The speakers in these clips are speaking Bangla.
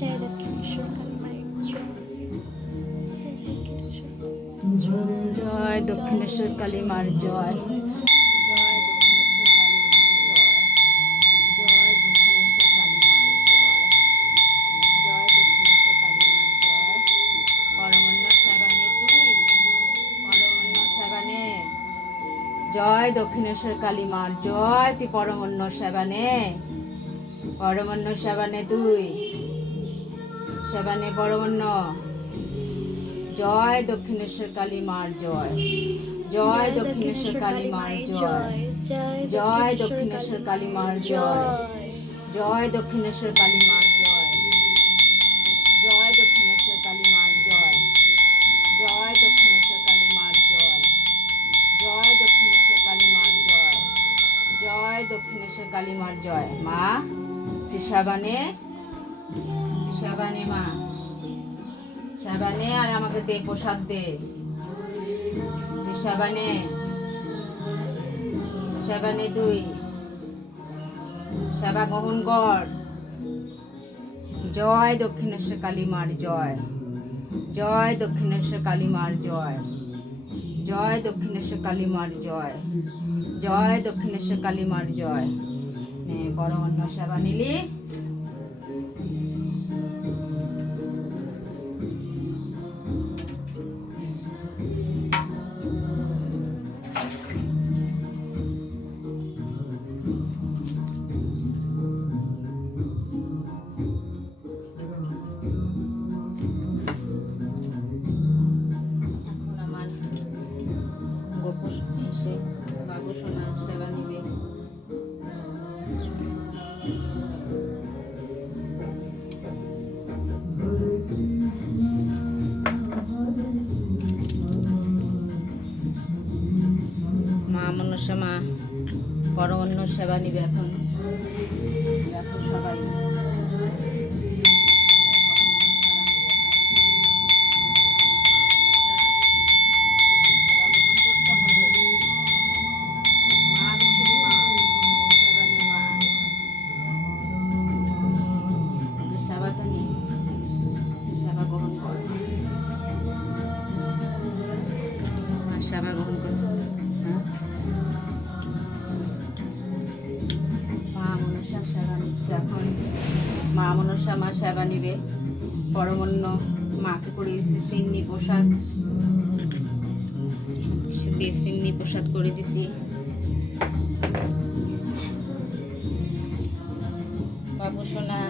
জয় দক্ষিণেশ্বর কালী মার জয়। জয় দক্ষিণেশ্বর কালী মার জয়। তুই পরমন্ন সেবানে। পরমন্ন সেবানে তুই। সেবানে পরমন্ন জয় দক্ষিণেশ্বর কালী মার জয়। জয় দক্ষিণেশ্বর কালী মার জয়। জয়। দক্ষিণেশ্বর কালী মার জয়। জয়। দক্ষিণেশ্বর কালী মার জয়। জয় দক্ষিণেশ্বর কালী মার জয়। জয় দক্ষিণেশ্বর কালী মার জয়। জয় দক্ষিণেশ্বর কালী মার জয়। জয় দক্ষিণেশ্বর কালী মার জয়। মা সাবানে সাবানে মা। সাবানে আর আমাকে দে প্রসাদ দে। তুই সাবানে সাবানে তুই সেবা গ্রহণ কর। জয় দক্ষিণেশ্বর কালী মার জয়। জয় দক্ষিণেশ্বর কালী মার জয়। জয় দক্ষিণেশ্বর কালী মার জয়। জয় দক্ষিণেশ্বর কালী মার জয়। নে, পরমান্ন সেবা নিলি। এসে বাবু সোনা সেবা নিবে। মা মনসা মা পরমান্ন সেবা নিবে এখন। সবাই। সেবা গ্রহণ কর। হ্যাঁ। মা মনসা সেবা এখন। মা মনসা মা সেবা নিবে। পরমন্ন মাকে করে দিচ্ছি সিন্নি প্রসাদ। সিন্নি প্রসাদ করে দিছি। বাবু সোনা,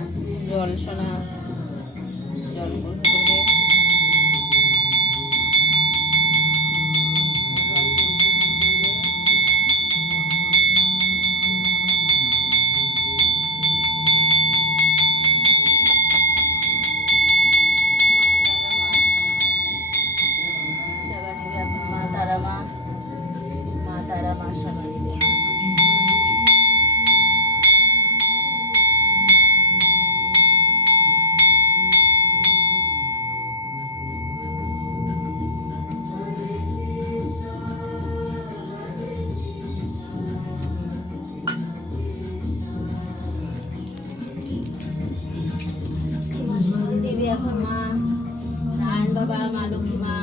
জল সোনা, জল গ্রহণ করবে। দেবী এখন মা নারায়ণ বাবা মা লক্ষ্মী মা।